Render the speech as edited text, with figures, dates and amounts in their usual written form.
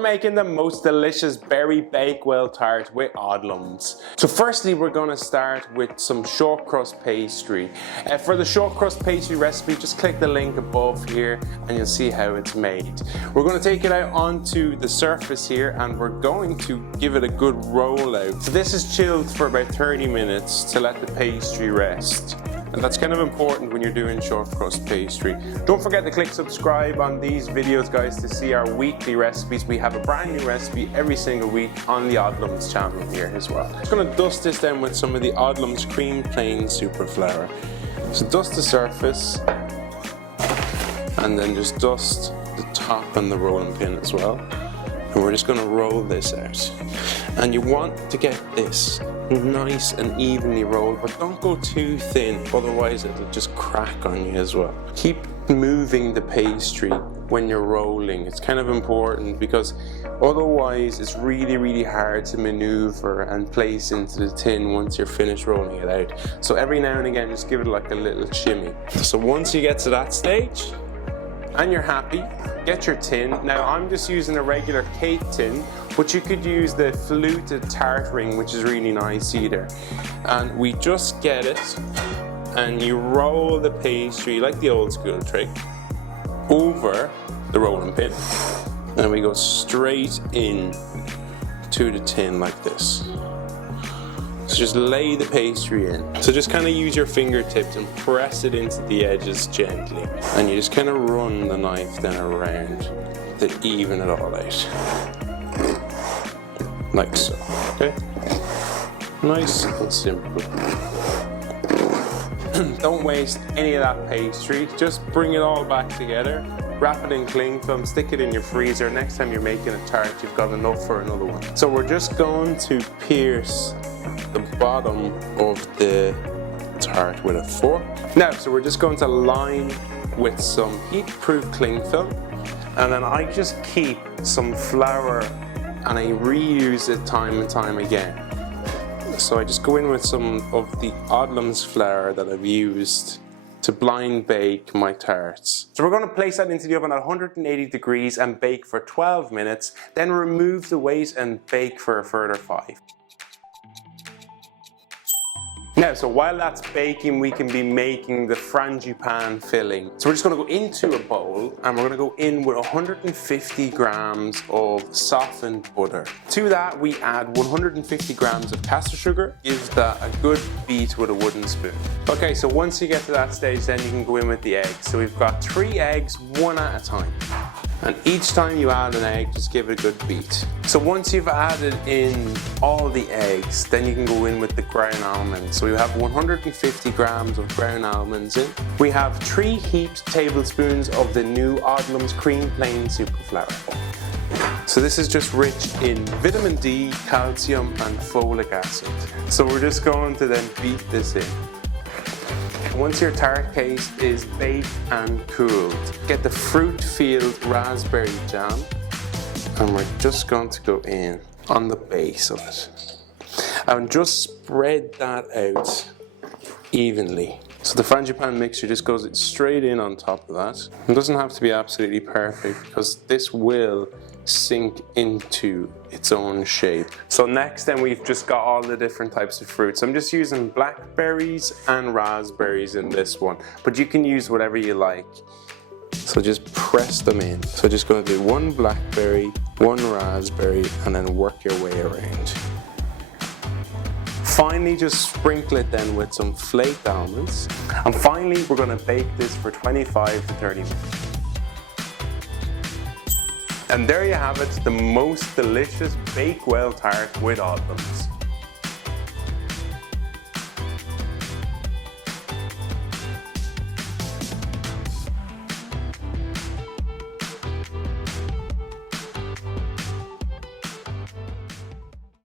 we're making the most delicious berry Bakewell tart with Odlums. So firstly, we're going to start with some short crust pastry. For the short crust pastry recipe, just click the link above here and you'll see how it's made. We're going to take it out onto the surface here and we're going to give it a good roll out. So this is chilled for about 30 minutes to let the pastry rest. And that's kind of important when you're doing short crust pastry. Don't forget to click subscribe on these videos, guys, to see our weekly recipes. We have a brand new recipe every single week on the Odlums channel here as well. I'm just going to dust this down with some of the Odlums cream plain super flour. So dust the surface and then just dust the top and the rolling pin as well. And we're just going to roll this out. And you want to get this nice and evenly rolled, but don't go too thin, otherwise it'll just crack on you as well. Keep moving the pastry when you're rolling. It's kind of important because otherwise it's really hard to maneuver and place into the tin once you're finished rolling it out. So every now and again just give it like a little shimmy. So once you get to that stage and you're happy, get your tin. Now I'm just using a regular cake tin, but you could use the fluted tart ring, which is really nice either. And we just get it and you roll the pastry like the old school trick over the rolling pin, and we go straight in to the tin like this. So just lay the pastry in. So just kind of use your fingertips and press it into the edges gently. And you just kind of run the knife then around to even it all out. Like so, okay? Nice and simple. Don't waste any of that pastry. Just bring it all back together. Wrap it in cling film, stick it in your freezer. Next time you're making a tart, you've got enough for another one. So we're just going to pierce the bottom of the tart with a fork. Now, so we're just going to line with some heat-proof cling film, and then I just keep some flour and I reuse it time and time again. So I just go in with some of the Odlums flour that I've used to blind bake my tarts. So we're going to place that into the oven at 180 degrees and bake for 12 minutes, then remove the weight and bake for a further 5. Now, so while that's baking, we can be making the frangipane filling. So we're just going to go into a bowl and we're going to go in with 150 grams of softened butter. To that, we add 150 grams of caster sugar. Give that a good beat with a wooden spoon. Okay, so once you get to that stage, then you can go in with the eggs. So we've got 3 eggs, one at a time. And each time you add an egg, just give it a good beat. So once you've added in all the eggs, then you can go in with the ground almonds. So we have 150 grams of ground almonds in. We have 3 heaped tablespoons of the new Odlums cream plain super flour. So this is just rich in vitamin D, calcium and folic acid. So we're just going to then beat this in. Once your tart paste is baked and cooled, get the fruit-filled raspberry jam, and we're just going to go in on the base of it. And just spread that out evenly. So the frangipane mixture just goes straight in on top of that. It doesn't have to be absolutely perfect because this will sink into its own shape. So next then we've just got all the different types of fruits. I'm just using blackberries and raspberries in this one, but you can use whatever you like. So just press them in. So just going to do 1 blackberry, 1 raspberry, and then work your way around. Finally, just sprinkle it then with some flaked almonds. And finally, we're going to bake this for 25 to 30 minutes. And there you have it, the most delicious Bakewell tart with Odlums.